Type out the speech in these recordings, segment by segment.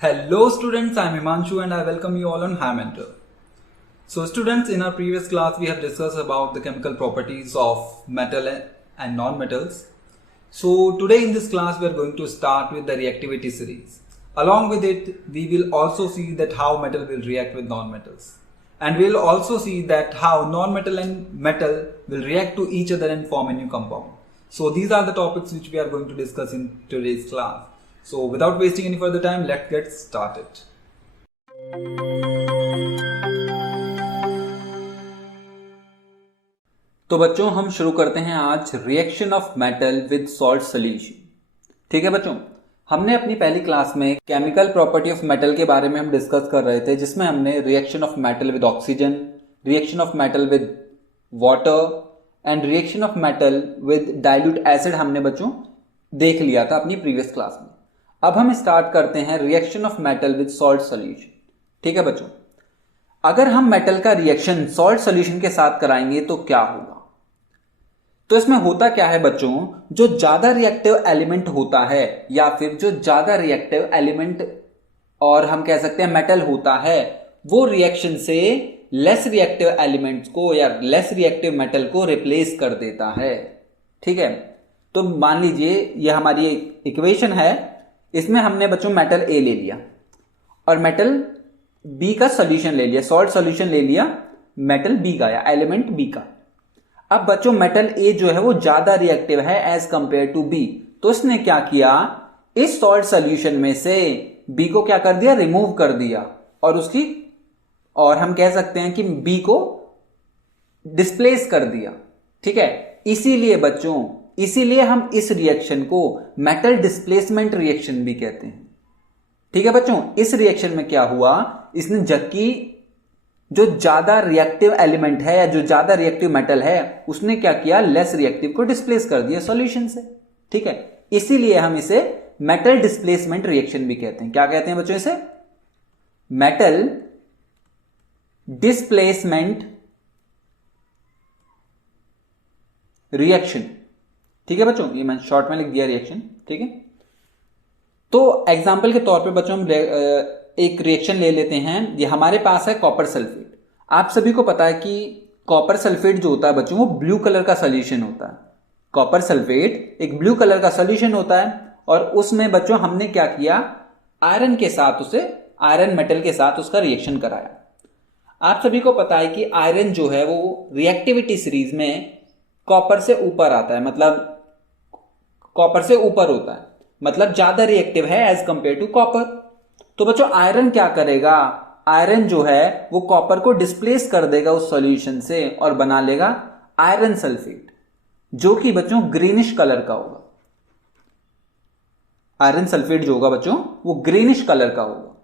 Hello students, I am Himanshu and I welcome you all on HiMentor. So students, in our previous class we have discussed about the chemical properties of metal and non-metals. So today in this class we are going to start with the reactivity series. Along with it, we will also see that how metal will react with non-metals. And we will also see that how non-metal and metal will react to each other and form a new compound. So these are the topics which we are going to discuss in today's class. So without wasting any further time, let's get started. तो बच्चों हम शुरू करते हैं आज reaction of metal with salt solution. ठीक है बच्चों, हमने अपनी पहली क्लास में केमिकल प्रॉपर्टी ऑफ मेटल के बारे में हम डिस्कस कर रहे थे, जिसमें हमने reaction of metal with oxygen, reaction of metal with water and reaction of metal with dilute acid हमने बच्चों देख लिया था अपनी प्रीवियस क्लास में। अब हम स्टार्ट करते हैं reaction of metal with salt solution. ठीक है बच्चों, अगर हम मेटल का रिएक्शन सॉल्ट सॉल्यूशन के साथ कराएंगे तो क्या होगा? तो इसमें होता क्या है बच्चों, जो ज्यादा रिएक्टिव एलिमेंट होता है या फिर जो ज्यादा रिएक्टिव एलिमेंट और हम कह सकते हैं मेटल होता है, वो रिएक्शन से लेस रिएक्टिव एलिमेंट्स को या लेस रिएक्टिव मेटल को रिप्लेस कर देता है। ठीक है, तो मान लीजिए ये हमारी इक्वेशन है, इसमें हमने बच्चों मेटल ए ले लिया और मेटल बी का सॉल्यूशन ले लिया, सॉल्ट सॉल्यूशन ले लिया मेटल बी का या एलिमेंट बी का। अब बच्चों मेटल ए जो है वो ज्यादा रिएक्टिव है एज कंपेयर टू बी, तो इसने क्या किया, इस सॉल्ट सॉल्यूशन में से बी को क्या कर दिया, रिमूव कर दिया और हम कह सकते हैं कि बी को डिस्प्लेस कर दिया। ठीक है, इसीलिए बच्चों इसीलिए हम इस रिएक्शन को मेटल डिस्प्लेसमेंट रिएक्शन भी कहते हैं। ठीक है बच्चों, इस रिएक्शन में क्या हुआ, इसने जबकि जो ज्यादा रिएक्टिव एलिमेंट है या जो ज्यादा रिएक्टिव मेटल है उसने क्या किया, लेस रिएक्टिव को डिस्प्लेस कर दिया सॉल्यूशन से। ठीक है, इसीलिए हम इसे मेटल डिस्प्लेसमेंट रिएक्शन भी कहते हैं। क्या कहते हैं बच्चों इसे? Metal displacement reaction. ठीक है बच्चों, ये मैंने शॉर्ट में लिख दिया रिएक्शन। ठीक है, तो एग्जांपल के तौर पे बच्चों हम एक रिएक्शन ले लेते हैं। ये हमारे पास है कॉपर सल्फेट। आप सभी को पता है कि कॉपर सल्फेट जो होता है बच्चों वो ब्लू कलर का सॉल्यूशन होता है। कॉपर सल्फेट एक ब्लू कलर का सॉल्यूशन होता है और उसमें बच्चों हमने क्या किया, आयरन के साथ आयरन मेटल के साथ उसका रिएक्शन कराया। आप सभी को पता है कि आयरन जो है वो रिएक्टिविटी सीरीज में कॉपर से ऊपर आता है, मतलब कॉपर से ऊपर होता है, मतलब ज्यादा रिएक्टिव है एज कंपेयर टू कॉपर। तो बच्चों आयरन क्या करेगा, आयरन जो है वो कॉपर को डिस्प्लेस कर देगा उस सॉल्यूशन से और बना लेगा आयरन सल्फेट, जो कि बच्चों ग्रीनिश कलर का होगा। आयरन सल्फेट जो होगा बच्चों वो ग्रीनिश कलर का होगा।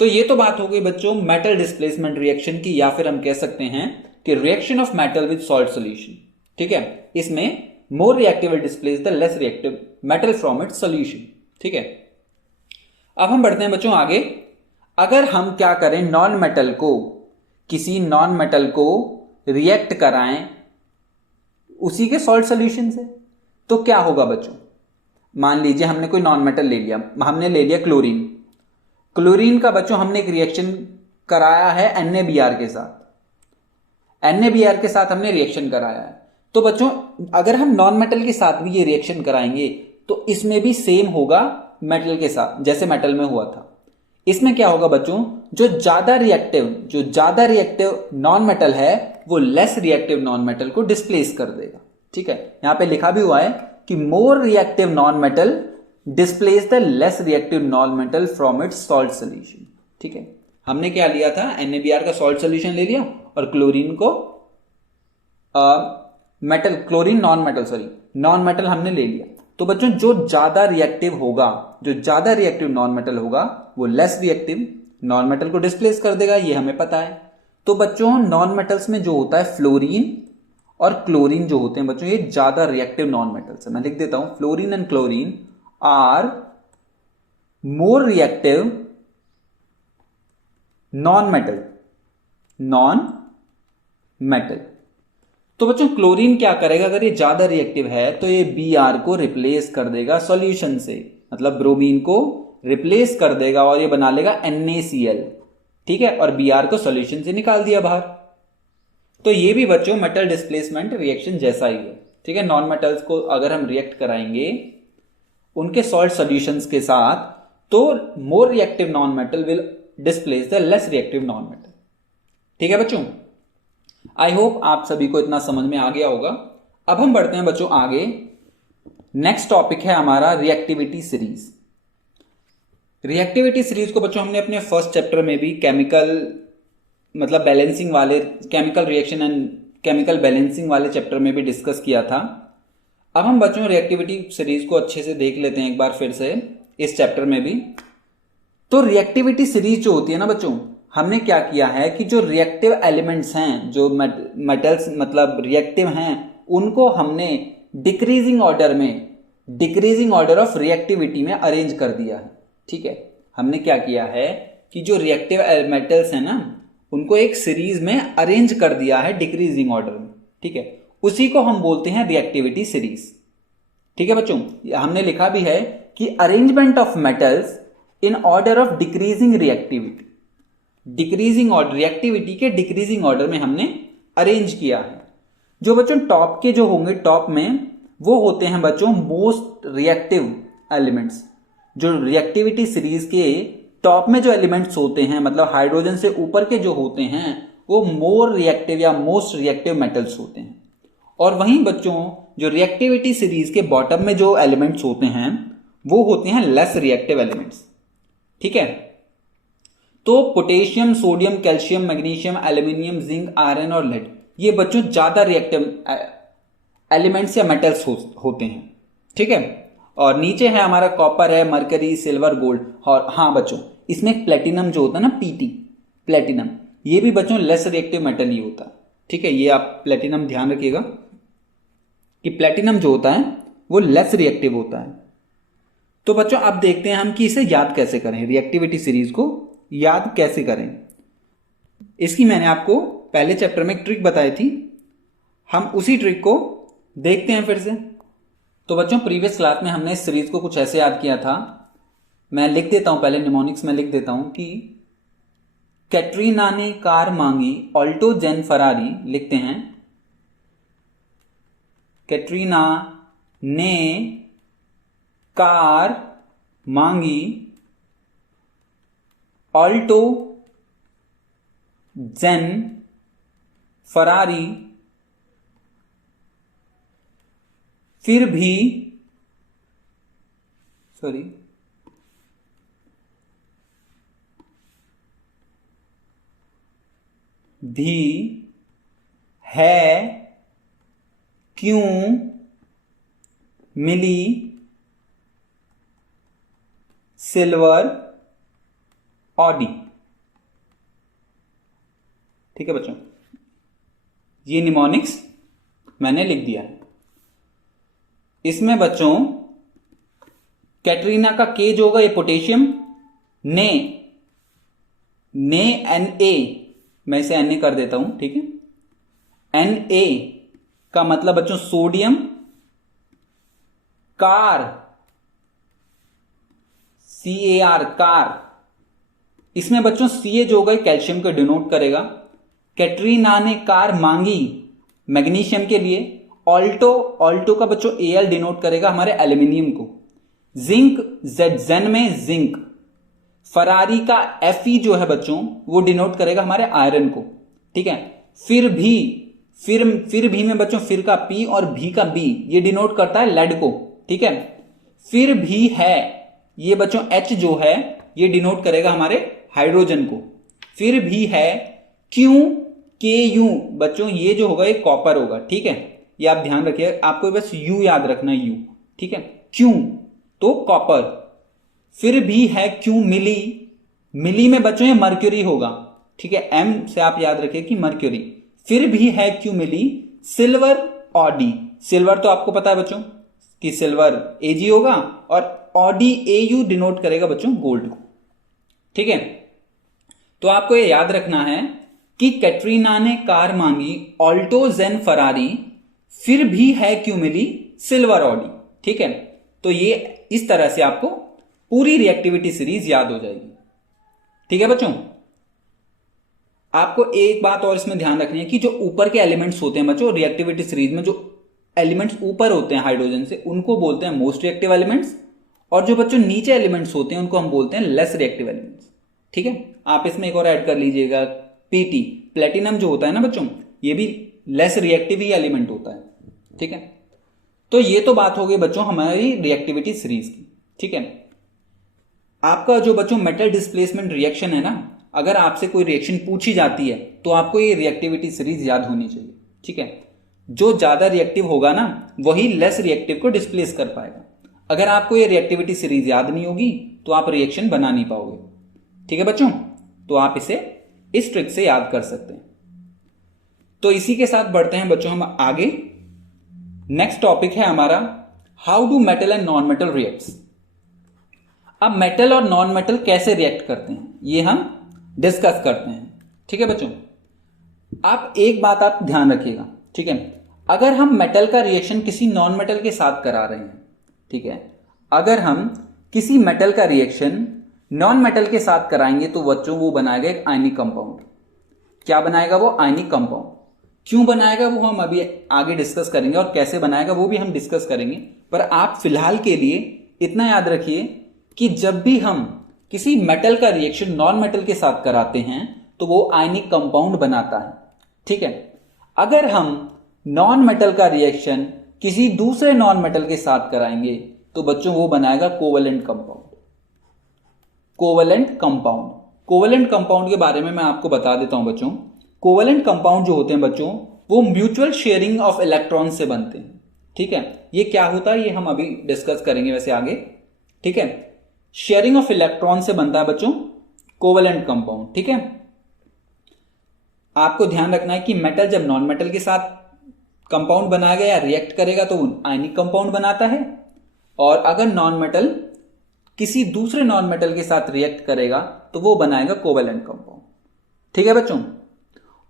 तो ये तो बात हो गई बच्चों मेटल डिस्प्लेसमेंट रिएक्शन की, या फिर हम कह सकते हैं कि reaction of metal with salt solution. ठीक है, इसमें more reactive will displace the less reactive metal from its solution. ठीक है, अब हम बढ़ते हैं बच्चों आगे। अगर हम क्या करें, किसी नॉन मेटल को रिएक्ट कराएं उसी के सॉल्ट सॉल्यूशन से, तो क्या होगा बच्चों? मान लीजिए हमने कोई नॉन मेटल ले लिया, हमने ले लिया क्लोरीन। क्लोरीन का बच्चों हमने एक रिएक्शन कराया है NaBr के साथ, NaBr के साथ हमने रिएक्शन कराया है। तो बच्चों अगर हम नॉन मेटल के साथ भी ये रिएक्शन कराएंगे तो इसमें भी सेम होगा मेटल के साथ, जैसे मेटल में हुआ था। इसमें क्या होगा बच्चों, जो ज्यादा रिएक्टिव नॉन मेटल है वो लेस रिएक्टिव नॉन मेटल को डिस्प्लेस कर देगा। ठीक है, यहां पे लिखा भी हुआ है कि मोर reactive non metal displace the less reactive non metal from its salt solution. ठीक है, हमने क्या लिया था, NaBr का सॉल्ट सॉल्यूशन ले लिया और क्लोरीन को नॉन मेटल हमने ले लिया। तो बच्चों जो ज्यादा रिएक्टिव नॉन मेटल होगा वो लेस रिएक्टिव नॉन मेटल को डिस्प्लेस कर देगा, ये हमें पता है। तो बच्चों नॉन मेटल्स में जो होता है फ्लोरीन और क्लोरीन जो होते हैं बच्चों, ये ज्यादा रिएक्टिव नॉन मेटल्स है। मैं लिख देता हूं, fluorine and chlorine are more reactive non metal. तो बच्चों क्लोरीन क्या करेगा, अगर ये ज्यादा रिएक्टिव है तो ये Br को रिप्लेस कर देगा सॉल्यूशन से, मतलब ब्रोमीन को रिप्लेस कर देगा और ये बना लेगा NaCl, ठीक है, और Br को सॉल्यूशन से निकाल दिया बाहर। तो ये भी बच्चों मेटल डिस्प्लेसमेंट रिएक्शन जैसा ही है, ठीक है। नॉन मेटल्स को अगर हम रिएक्ट कराएंगे उनके सॉल्ट सॉल्यूशंस के साथ, तो मोर reactive non metal will displace the less reactive non metal, ठीक है बच्चों। आई होप आप सभी को इतना समझ में आ गया होगा। अब हम बढ़ते हैं बच्चों आगे। नेक्स्ट टॉपिक है हमारा रिएक्टिविटी सीरीज। रिएक्टिविटी सीरीज को बच्चों हमने अपने फर्स्ट चैप्टर में भी केमिकल मतलब बैलेंसिंग वाले, chemical reaction and chemical balancing वाले चैप्टर में भी डिस्कस किया था। अब हम बच्चों रिएक्टिविटी सीरीज को अच्छे से देख लेते हैं एक बार फिर से इस चैप्टर में भी। तो रिएक्टिविटी सीरीज जो होती है ना बच्चों, हमने क्या किया है कि जो रिएक्टिव एलिमेंट्स हैं, जो मेटल्स मतलब रिएक्टिव हैं, उनको हमने डिक्रीजिंग ऑर्डर में, डिक्रीजिंग ऑर्डर ऑफ रिएक्टिविटी में अरेंज कर दिया है, ठीक है। हमने क्या किया है कि जो रिएक्टिव मेटल्स हैं ना, उनको एक सीरीज में अरेंज कर दिया है डिक्रीजिंग ऑर्डर में, ठीक है। उसी को हम बोलते हैं रिएक्टिविटी सीरीज, ठीक है बच्चों। हमने लिखा भी है कि arrangement of metals in order of decreasing reactivity, decreasing order, reactivity के डिक्रीजिंग ऑर्डर में हमने अरेंज किया है। जो बच्चों टॉप के जो होंगे, टॉप में वो होते हैं बच्चों मोस्ट रिएक्टिव एलिमेंट्स। जो रिएक्टिविटी सीरीज के टॉप में जो एलिमेंट्स होते हैं, मतलब हाइड्रोजन से ऊपर के जो होते हैं, वो मोर रिएक्टिव या मोस्ट रिएक्टिव मेटल्स होते हैं। और वहीं बच्चों जो रिएक्टिविटी सीरीज के बॉटम में जो एलिमेंट्स होते हैं, वो होते हैं लेस रिएक्टिव एलिमेंट्स, ठीक है। तो potassium, sodium, calcium, magnesium, aluminium, zinc, iron और लेड, ये बच्चों ज्यादा रिएक्टिव एलिमेंट्स या मेटल्स होते हैं, ठीक है। और नीचे है हमारा कॉपर है, मरकरी, सिल्वर, गोल्ड। और हाँ बच्चों, इसमें प्लेटिनम जो होता है ना, Pt, प्लेटिनम, ये भी बच्चों लेस रिएक्टिव मेटल ही होता है, ठीक है। ये आप प्लेटिनम ध्यान रखिएगा कि प्लेटिनम जो होता है वो लेस रिएक्टिव होता है। तो बच्चों अब देखते हैं हम कि इसे याद कैसे करें, रिएक्टिविटी सीरीज को याद कैसे करें। इसकी मैंने आपको पहले चैप्टर में एक ट्रिक बताई थी, हम उसी ट्रिक को देखते हैं फिर से। तो बच्चों प्रीवियस क्लास में हमने इस सीरीज को कुछ ऐसे याद किया था। मैं लिख देता हूं, पहले निमोनिक्स में लिख देता हूं कि कैटरीना ने कार मांगी, ऑल्टो जेन फरारी, लिखते हैं कैटरीना ने कार मांगी, ऑल्टो जेन फरारी, फिर भी है क्यों मिली सिल्वर ऑडी, ठीक है बच्चों। ये निमोनिक्स मैंने लिख दिया है। इसमें बच्चों कैटरीना का के जो होगा ये पोटेशियम, ने Na, मैं इसे Na कर देता हूं, ठीक है। Na का मतलब बच्चों सोडियम, कार, Car, कार, इसमें बच्चों Ca जो होगा कैल्शियम को डिनोट करेगा। कैटरीना ने कार मांगी मैग्नीशियम के लिए। ऑल्टो का बच्चों Al डिनोट करेगा हमारे एल्यूमिनियम को। जिंक, जेन में जिंक। फरारी का Fe जो है बच्चों वो डिनोट करेगा हमारे आयरन को, ठीक है। फिर भी में बच्चों फिर का P और भी का B ये डिनोट करता है लेड को, ठीक है। फिर भी है ये बच्चों H जो है ये डिनोट करेगा हमारे हाइड्रोजन को। फिर भी है क्यों, Ku बच्चों ये जो होगा ये कॉपर होगा, ठीक है। ये आप ध्यान रखिए, आपको बस U याद रखना है, U, ठीक है। क्यों तो कॉपर। फिर भी है क्यों मिली में बच्चों ये मर्क्यूरी होगा, ठीक है। M से आप याद रखिए कि मर्क्यूरी। फिर भी है क्यों मिली सिल्वर ऑडी। सिल्वर तो आपको पता है बच्चों कि सिल्वर Ag होगा और ऑडी Au डिनोट करेगा बच्चों गोल्ड को, ठीक है। तो आपको ये याद रखना है कि कैटरीना ने कार मांगी, ऑल्टो जेन फरारी, फिर भी है क्यों मिली सिल्वर ऑडी, ठीक है। तो ये इस तरह से आपको पूरी रिएक्टिविटी सीरीज याद हो जाएगी। ठीक है बच्चों, आपको एक बात और इसमें ध्यान रखनी है कि जो ऊपर के एलिमेंट्स होते हैं बच्चों, रिएक्टिविटी सीरीज में जो एलिमेंट्स ऊपर होते हैं हाइड्रोजन से, उनको बोलते हैं मोस्ट रिएक्टिव एलिमेंट्स, और जो बच्चों नीचे एलिमेंट्स होते हैं उनको हम बोलते हैं लेस रिएक्टिव एलिमेंट्स। ठीक है, आप इसमें एक और ऐड कर लीजिएगा, पीटी, प्लेटिनम जो होता है ना बच्चों, ये भी लेस रिएक्टिव ही एलिमेंट होता है। ठीक है, तो ये तो बात हो गई बच्चों हमारी रिएक्टिविटी सीरीज की। ठीक है, आपका जो बच्चों मेटल डिस्प्लेसमेंट रिएक्शन है ना, अगर आपसे कोई रिएक्शन पूछी जाती है तो आपको ये रिएक्टिविटी सीरीज याद होनी चाहिए। ठीक है, जो ज्यादा रिएक्टिव होगा ना वही लेस रिएक्टिव को डिस्प्लेस कर पाएगा। अगर आपको ये रिएक्टिविटी सीरीज याद नहीं होगी तो आप रिएक्शन बना नहीं पाओगे। ठीक है बच्चों, तो आप इसे इस ट्रिक से याद कर सकते हैं। तो इसी के साथ बढ़ते हैं बच्चों हम आगे। नेक्स्ट टॉपिक है हमारा how do metal and non metal reacts. अब मेटल और नॉन मेटल कैसे रिएक्ट करते हैं ये हम डिस्कस करते हैं। ठीक है बच्चों, आप एक बात आप ध्यान रखिएगा। ठीक है, अगर हम मेटल का रिएक्शन किसी नॉन मेटल के साथ करा रहे हैं, ठीक है, अगर हम किसी मेटल का रिएक्शन नॉन मेटल के साथ कराएंगे तो बच्चों वो बनाएगा एक आयनिक कंपाउंड। क्या बनाएगा वो? Ionic compound. क्यों बनाएगा वो हम अभी आगे डिस्कस करेंगे, और कैसे बनाएगा वो भी हम डिस्कस करेंगे। पर आप फिलहाल के लिए इतना याद रखिए कि जब भी हम किसी मेटल का रिएक्शन नॉन मेटल के साथ कराते हैं तो वो आयनिक कंपाउंड बनाता है। ठीक है, अगर हम नॉन मेटल का रिएक्शन किसी दूसरे नॉन मेटल के साथ कराएंगे तो बच्चों वो बनाएगा covalent compound. Covalent compound, covalent compound के बारे में मैं आपको बता देता हूं बच्चों। कोवेलेंट कंपाउंड जो होते हैं बच्चों वो म्यूचुअल शेयरिंग ऑफ इलेक्ट्रॉन से बनते हैं। ठीक है, ये क्या होता है ये हम अभी डिस्कस करेंगे वैसे आगे। ठीक है, शेयरिंग ऑफ इलेक्ट्रॉन से बनता है बच्चों कोवेलेंट कंपाउंड। ठीक है, आपको ध्यान रखना है कि मेटल जब नॉन मेटल के साथ कंपाउंड बनाएगा या रिएक्ट करेगा तो आयनिक कंपाउंड बनाता है, और अगर नॉन मेटल किसी दूसरे नॉन मेटल के साथ रिएक्ट करेगा तो वो बनाएगा कोवेलेंट कंपाउंड। ठीक है बच्चों,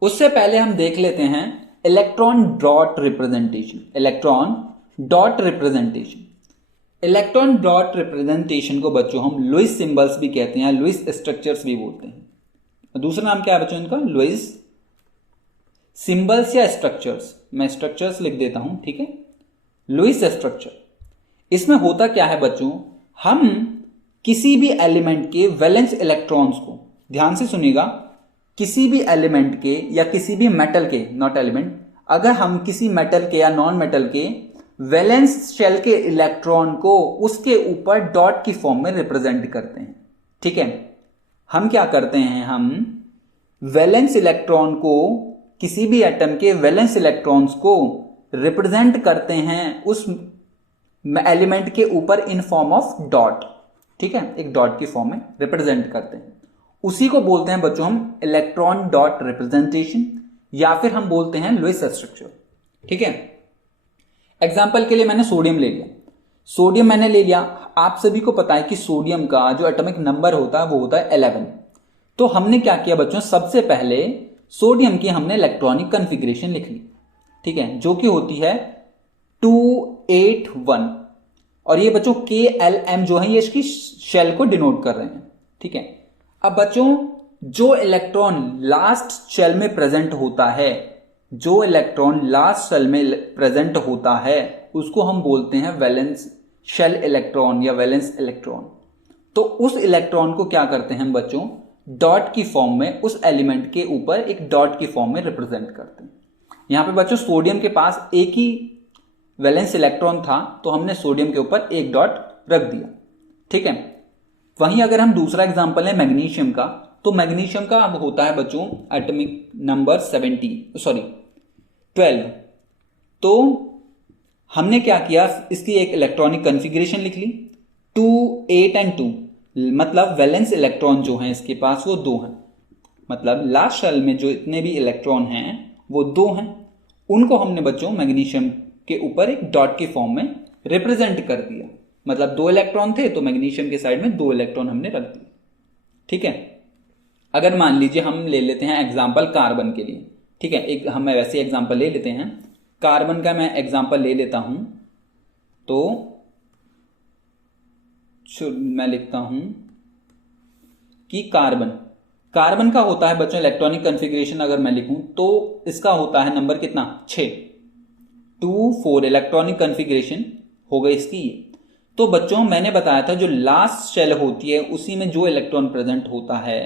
उससे पहले हम देख लेते हैं electron dot representation. Electron dot representation, electron dot representation को बच्चों हम लुईस सिंबल्स भी कहते हैं, लुईस स्ट्रक्चर्स भी बोलते हैं। दूसरा नाम क्या है बच्चों इनका? लुईस सिंबल्स या स्ट्रक्चर्स। मैं स्ट्रक्चर्स लिख देता हूं। ठीक है, लुईस स्ट्रक्चर। इसमें होता क्या है बच्चों, हम किसी भी एलिमेंट के वैलेंस इलेक्ट्रॉन्स को, ध्यान से सुनिएगा, किसी भी एलिमेंट के या किसी भी मेटल के, नॉट एलिमेंट, अगर हम किसी मेटल के या नॉन मेटल के वैलेंस शेल के इलेक्ट्रॉन को उसके ऊपर डॉट की फॉर्म में रिप्रेजेंट करते हैं। ठीक है, हम क्या करते हैं, हम वैलेंस इलेक्ट्रॉन को, किसी भी एटम के वैलेंस इलेक्ट्रॉन्स को रिप्रेजेंट करते हैं उस एलिमेंट के ऊपर इन फॉर्म ऑफ डॉट। ठीक है, एक डॉट की फॉर्म में रिप्रेजेंट करते हैं, उसी को बोलते हैं बच्चों हम इलेक्ट्रॉन डॉट रिप्रेजेंटेशन, या फिर हम बोलते हैं लुईस स्ट्रक्चर। ठीक है, एग्जाम्पल के लिए मैंने सोडियम ले लिया। सोडियम मैंने ले लिया, आप सभी को पता है कि सोडियम का जो एटॉमिक नंबर होता है वो होता है 11। तो हमने क्या किया बच्चों, सबसे पहले सोडियम की हमने इलेक्ट्रॉनिक कॉन्फ़िगरेशन लिख ली। ठीक है, जो कि होती है 281, और ये बच्चों KLM जो है ये इसकी शेल को डिनोट कर रहे हैं। ठीक है, अब बच्चों जो इलेक्ट्रॉन लास्ट शेल में प्रेजेंट होता है, जो इलेक्ट्रॉन लास्ट शेल में प्रेजेंट होता है उसको हम बोलते हैं वैलेंस शेल इलेक्ट्रॉन या वैलेंस इलेक्ट्रॉन। तो उस इलेक्ट्रॉन को क्या करते हैं बच्चों, डॉट की फॉर्म में उस एलिमेंट के ऊपर एक डॉट की फॉर्म में रिप्रेजेंट करते हैं। यहां पे बच्चों सोडियम के पास एक ही वैलेंस इलेक्ट्रॉन था तो हमने सोडियम के ऊपर एक डॉट रख दिया। ठीक है, वहीं अगर हम दूसरा एग्जांपल है मैग्नीशियम का, तो मैग्नीशियम का अब होता है बच्चों एटॉमिक नंबर 12। तो हमने क्या किया, इसकी एक इलेक्ट्रॉनिक कॉन्फ़िगरेशन लिख ली 2, 8 एंड 2, मतलब वैलेंस इलेक्ट्रॉन जो हैं इसके पास वो 2 हैं, मतलब लास्ट शेल में जो इतने भी इलेक्ट्रॉन हैं वो 2 हैं, उनको हमने बच्चों मैग्नीशियम के ऊपर एक डॉट की फॉर्म में रिप्रेजेंट कर दिया। मतलब 2 इलेक्ट्रॉन थे तो मैग्नीशियम के साइड में 2 इलेक्ट्रॉन हमने रख दिए। ठीक है, अगर मान लीजिए हम ले लेते हैं एग्जाम्पल कार्बन के लिए। ठीक है, एक हम वैसे एग्जाम्पल ले लेते हैं, कार्बन का मैं एग्जाम्पल ले लेता हूं। तो मैं लिखता हूं कि कार्बन का होता है बच्चों इलेक्ट्रॉनिक कॉन्फ़िगरेशन, अगर मैं लिखूं तो इसका होता है नंबर कितना 6, 2 4 इलेक्ट्रॉनिक कॉन्फ़िगरेशन हो गई इसकी ये। तो बच्चों मैंने बताया था जो लास्ट शेल होती है उसी में जो इलेक्ट्रॉन प्रेजेंट होता है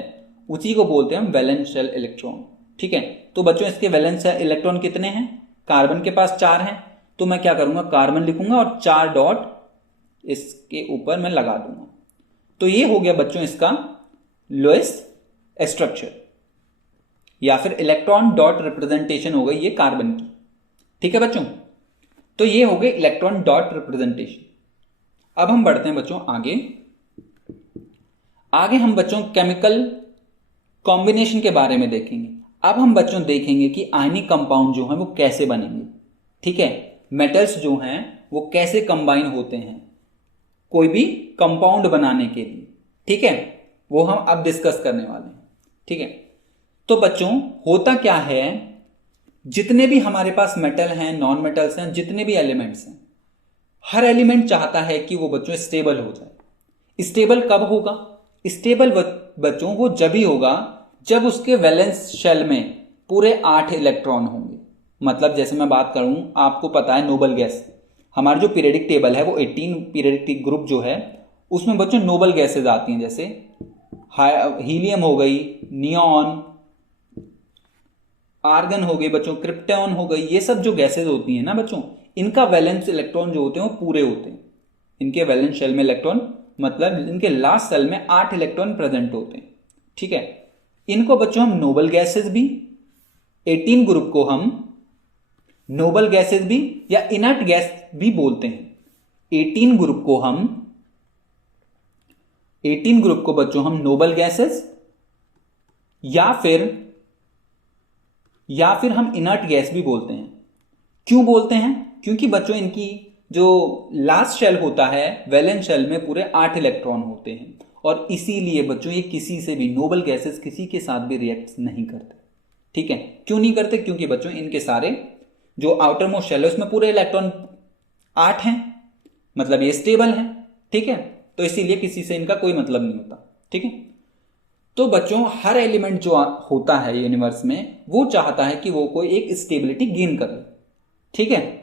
उसी को बोलते हैं हम वैलेंस शेल इलेक्ट्रॉन। ठीक है, तो बच्चों इसके वैलेंस इलेक्ट्रॉन कितने हैं? कार्बन के पास 4 हैं, तो मैं क्या करूंगा कार्बन लिखूंगा और 4 डॉट इसके ऊपर मैं लगा दूंगा। तो ये हो गया बच्चों इसका लोएस्ट स्ट्रक्चर, या फिर इलेक्ट्रॉन डॉट रिप्रेजेंटेशन हो गई ये कार्बन की। ठीक है बच्चों, तो ये हो गई इलेक्ट्रॉन डॉट रिप्रेजेंटेशन। अब हम बढ़ते हैं बच्चों आगे हम बच्चों केमिकल कॉम्बिनेशन के बारे में देखेंगे। अब हम बच्चों देखेंगे कि आयनिक कंपाउंड जो है वो कैसे बनेंगे। ठीक है, मेटल्स जो हैं वो कैसे कंबाइन होते हैं कोई भी कंपाउंड बनाने के लिए। ठीक है, वो हम अब डिस्कस करने वाले हैं। ठीक है, तो बच्चों होता क्या है, जितने भी हमारे पास मेटल हैं, नॉन मेटल्स हैं, जितने भी एलिमेंट्स हैं, हर एलिमेंट चाहता है कि वो बच्चों स्टेबल हो जाए। स्टेबल कब होगा? स्टेबल बच्चों वो जब ही होगा जब उसके वैलेंस शेल में पूरे 8 इलेक्ट्रॉन होंगे। मतलब जैसे मैं बात करूं, आपको पता है नोबल गैस, हमारा जो पीरियडिक टेबल है वो 18 पीरियडिक ग्रुप जो है उसमें बच्चों नोबल गैसेज आती हैं, जैसे हीलियम हो गई, नियॉन, आर्गन हो गई बच्चों, क्रिप्टॉन हो गई। ये सब जो गैसेज होती हैं ना बच्चों, इनका वैलेंस इलेक्ट्रॉन जो होते हैं वो पूरे होते हैं। इनके वैलेंस शेल में इलेक्ट्रॉन मतलब इनके लास्ट शेल में 8 इलेक्ट्रॉन प्रेजेंट होते हैं। ठीक है, इनको बच्चों हम नोबल गैसेज भी, 18 ग्रुप को हम नोबल गैसेज भी या इनर्ट गैस भी बोलते हैं। 18 ग्रुप को बच्चों हम नोबल गैसेज या फिर हम इनर्ट गैस भी बोलते हैं। क्यों बोलते हैं? क्योंकि बच्चों इनकी जो लास्ट शेल होता है वैलेंस शेल में पूरे 8 इलेक्ट्रॉन होते हैं, और इसीलिए बच्चों ये किसी से भी नोबल गैसेस किसी के साथ भी रिएक्ट नहीं करते। ठीक है, क्यों नहीं करते? क्योंकि बच्चों इनके सारे जो आउटर मोस्ट शेल है उसमें पूरे इलेक्ट्रॉन 8 हैं, मतलब ये स्टेबल है। ठीक है, तो इसीलिए किसी से इनका कोई मतलब नहीं होता। ठीक है, तो बच्चों हर एलिमेंट जो होता है यूनिवर्स में वो चाहता है कि वो कोई एक स्टेबिलिटी गेन कर ले। ठीक है,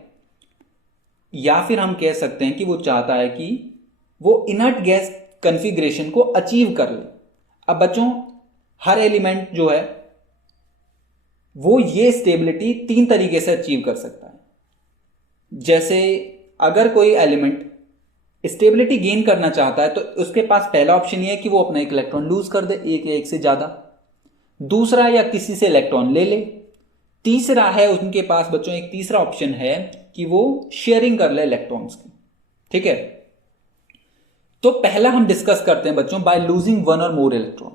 या फिर हम कह सकते हैं कि वो चाहता है कि वो इनर्ट गैस कॉन्फ़िगरेशन को अचीव कर ले। अब बच्चों हर एलिमेंट जो है वो ये स्टेबिलिटी 3 तरीके से अचीव कर सकता है। जैसे अगर कोई एलिमेंट स्टेबिलिटी गेन करना चाहता है तो उसके पास पहला ऑप्शन ये है कि वो अपना एक इलेक्ट्रॉन लूज कर दे, एक या एक से ज्यादा। दूसरा, या किसी से इलेक्ट्रॉन ले ले। तीसरा है उनके पास बच्चों एक तीसरा ऑप्शन है कि वो शेयरिंग कर ले इलेक्ट्रॉन्स की। ठीक है, तो पहला हम डिस्कस करते हैं बच्चों बाय लूजिंग 1 और मोर इलेक्ट्रॉन।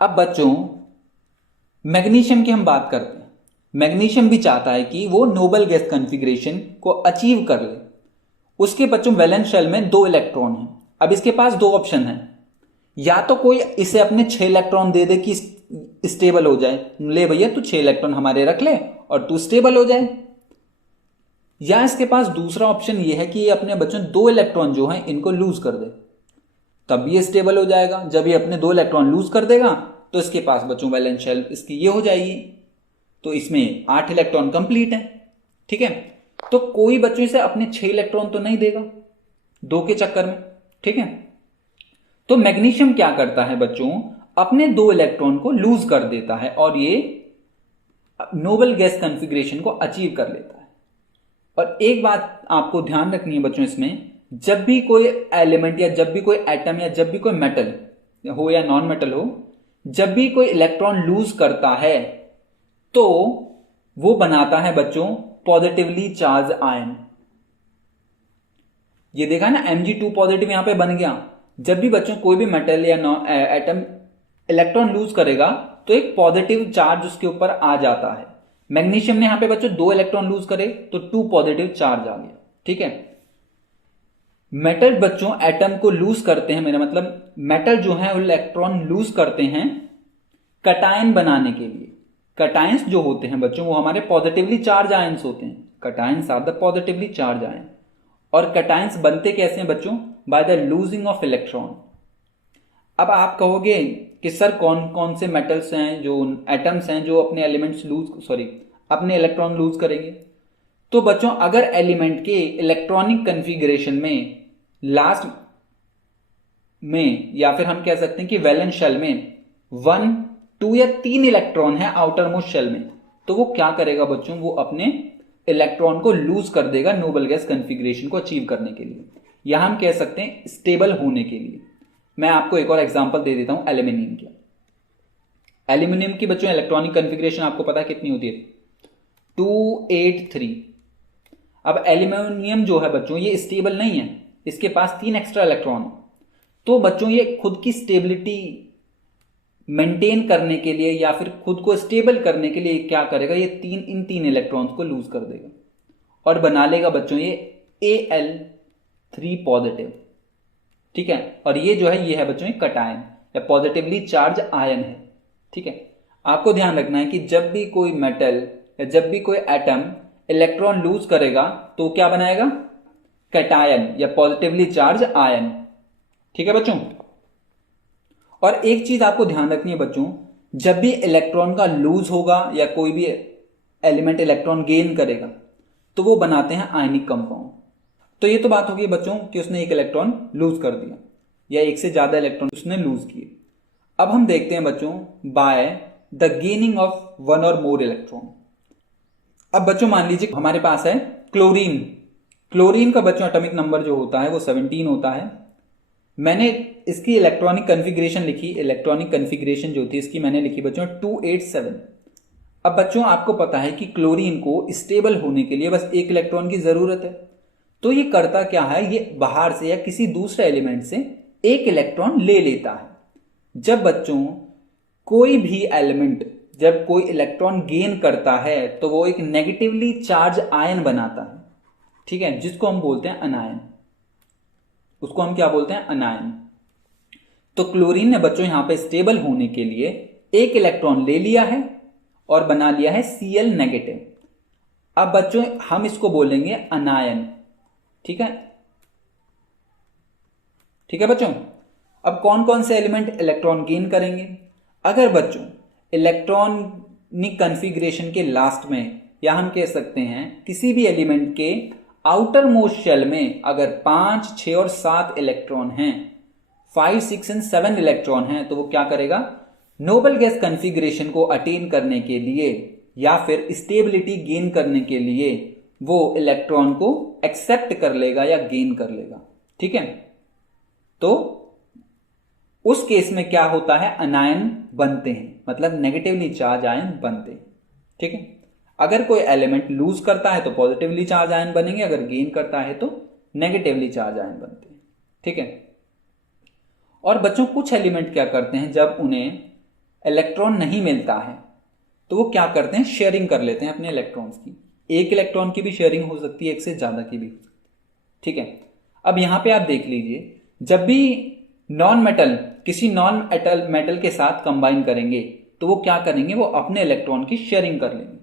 अब बच्चों मैग्नीशियम की हम बात करते हैं। मैग्नीशियम भी चाहता है कि वो नोबल गैस कॉन्फ़िगरेशन को अचीव कर ले। उसके बच्चों वैलेंस शेल में 2 इलेक्ट्रॉन हैं। अब इसके पास 2 ऑप्शन हैं, या तो कोई इसे अपने 6 इलेक्ट्रॉन दे दे कि स्टेबल हो जाए, ले भैया तू 6 इलेक्ट्रॉन हमारे रख ले और तू स्टेबल हो जाए। या इसके पास दूसरा ऑप्शन ये है कि ये अपने बच्चों 2 इलेक्ट्रॉन जो हैं इनको लूज कर दे, तब ये स्टेबल हो जाएगा। जब ये अपने 2 इलेक्ट्रॉन लूज कर देगा तो इसके पास बच्चों वैलेंस शेल इसकी ये हो जाएगी, तो इसमें 8 इलेक्ट्रॉन कंप्लीट है। ठीक है, तो कोई बच्चों से अपने 6 इलेक्ट्रॉन तो नहीं देगा 2 के चक्कर में। ठीक है, तो मैग्नीशियम क्या करता है बच्चों, अपने 2 इलेक्ट्रॉन को लूज कर देता है और ये नोबल गैस कॉन्फ़िगरेशन को अचीव कर लेता है। और एक बात आपको ध्यान रखनी है बच्चों, इसमें जब भी कोई एलिमेंट या जब भी कोई एटम या जब भी कोई मेटल हो या नॉन मेटल हो, जब भी कोई इलेक्ट्रॉन लूज करता है तो वो बनाता है बच्चों पॉजिटिवली चार्ज आयन। ये देखा ना, Mg2 पॉजिटिव यहां पे बन गया। जब भी बच्चों कोई भी मेटल या एटम इलेक्ट्रॉन लूज करेगा तो एक पॉजिटिव चार्ज उसके ऊपर आ जाता है। मैग्नीशियम ने यहां पे बच्चों 2 इलेक्ट्रॉन लूज करे तो 2 पॉजिटिव चार्ज आ गया। ठीक है, मेटल बच्चों एटम को लूज करते हैं, मेरा मतलब मेटल जो है वो इलेक्ट्रॉन लूज करते हैं कटायन बनाने के लिए। कटायंस जो होते हैं बच्चों वो हमारे पॉजिटिवली चार्ज आयंस होते हैं। Cations are the positively charge ion. और कटायंस बनते कैसे हैं बच्चों, by the losing of electron. अब आप कहोगे कि सर कौन कौन से मेटल्स हैं, जो एटम्स हैं जो अपने अपने इलेक्ट्रॉन लूज करेंगे। तो बच्चों अगर एलिमेंट के इलेक्ट्रॉनिक कन्फिग्रेशन में लास्ट में, या फिर हम कह सकते हैं कि वैलेंस शेल में 1, 2 या 3 इलेक्ट्रॉन है आउटर मोस्ट शेल में, तो वो क्या करेगा बच्चों, वो अपने इलेक्ट्रॉन को लूज कर देगा नोबल गैस कन्फिग्रेशन को अचीव करने के लिए, या हम कह सकते हैं स्टेबल होने के लिए। मैं आपको एक और एग्जांपल दे देता हूं एल्यूमिनियम की। एल्यूमिनियम की बच्चों इलेक्ट्रॉनिक कन्फिग्रेशन आपको पता है कितनी होती है, 283। अब एल्यूमिनियम जो है बच्चों ये स्टेबल नहीं है, इसके पास 3 एक्स्ट्रा इलेक्ट्रॉन। तो बच्चों ये खुद की स्टेबिलिटी मेंटेन करने के लिए या फिर खुद को स्टेबल करने के लिए क्या करेगा, ये इन तीन इलेक्ट्रॉन्स को लूज कर देगा और बना लेगा बच्चों ये Al3 पॉजिटिव। ठीक है, और ये जो है ये है बच्चों कटायन या पॉजिटिवली चार्ज आयन है। ठीक है, आपको ध्यान रखना है कि जब भी कोई मेटल या जब भी कोई एटम इलेक्ट्रॉन लूज करेगा तो क्या बनाएगा, कैटायन या पॉजिटिवली चार्ज आयन। ठीक है बच्चों, और एक चीज आपको ध्यान रखनी है बच्चों, जब भी इलेक्ट्रॉन का लूज होगा या कोई भी एलिमेंट इलेक्ट्रॉन गेन करेगा तो वो बनाते हैं आयनिक कंपाउंड। तो ये तो बात होगी बच्चों कि उसने एक इलेक्ट्रॉन लूज कर दिया या एक से ज्यादा इलेक्ट्रॉन उसने लूज किए। अब हम देखते हैं बच्चों बाय द गेनिंग ऑफ 1 और मोर इलेक्ट्रॉन। अब बच्चों मान लीजिए हमारे पास है क्लोरीन। क्लोरीन का बच्चों एटॉमिक नंबर जो होता है वो 17 होता है। मैंने इसकी इलेक्ट्रॉनिक कन्फिग्रेशन लिखी, इलेक्ट्रॉनिक कन्फिग्रेशन जो थी इसकी मैंने लिखी बच्चों 287। अब बच्चों आपको पता है कि क्लोरीन को स्टेबल होने के लिए बस एक इलेक्ट्रॉन की जरूरत है। तो ये करता क्या है, ये बाहर से या किसी दूसरे एलिमेंट से एक इलेक्ट्रॉन ले लेता है। जब बच्चों कोई भी एलिमेंट जब कोई इलेक्ट्रॉन गेन करता है तो वो एक नेगेटिवली चार्ज आयन बनाता है। ठीक है, जिसको हम बोलते हैं अनायन, उसको हम क्या बोलते हैं, अनायन। तो क्लोरीन ने बच्चों यहां पे स्टेबल होने के लिए एक इलेक्ट्रॉन ले लिया है और बना लिया है Cl नेगेटिव। अब बच्चों हम इसको बोलेंगे अनायन। ठीक है, ठीक है बच्चों। अब कौन कौन से एलिमेंट इलेक्ट्रॉन गेन करेंगे, अगर बच्चों इलेक्ट्रॉनिक कन्फिग्रेशन के लास्ट में या हम कह सकते हैं किसी भी एलिमेंट के आउटर मोस्ट शेल में अगर 5, 6 और 7 इलेक्ट्रॉन हैं, 5, 6 एंड 7 इलेक्ट्रॉन हैं, तो वो क्या करेगा, नोबल गैस कन्फिग्रेशन को अटेन करने के लिए या फिर स्टेबिलिटी गेन करने के लिए वो इलेक्ट्रॉन को एक्सेप्ट कर लेगा या गेन कर लेगा। ठीक है, तो उस केस में क्या होता है, अनायन बनते हैं, मतलब नेगेटिवली चार्ज आयन बनते हैं। ठीक है, अगर कोई एलिमेंट लूज करता है तो पॉजिटिवली चार्ज आयन बनेंगे, अगर गेन करता है तो नेगेटिवली चार्ज आयन बनते हैं। ठीक है, और बच्चों कुछ एलिमेंट क्या करते हैं, जब उन्हें इलेक्ट्रॉन नहीं मिलता है तो वो क्या करते हैं, शेयरिंग कर लेते हैं अपने इलेक्ट्रॉन्स की। एक इलेक्ट्रॉन की भी शेयरिंग हो सकती है, एक से ज्यादा की भी हो सकती है। ठीक है, अब यहां पे आप देख लीजिए, जब भी नॉन मेटल किसी नॉन मेटल के साथ कंबाइन करेंगे तो वो क्या करेंगे, वो अपने इलेक्ट्रॉन की शेयरिंग कर लेंगे,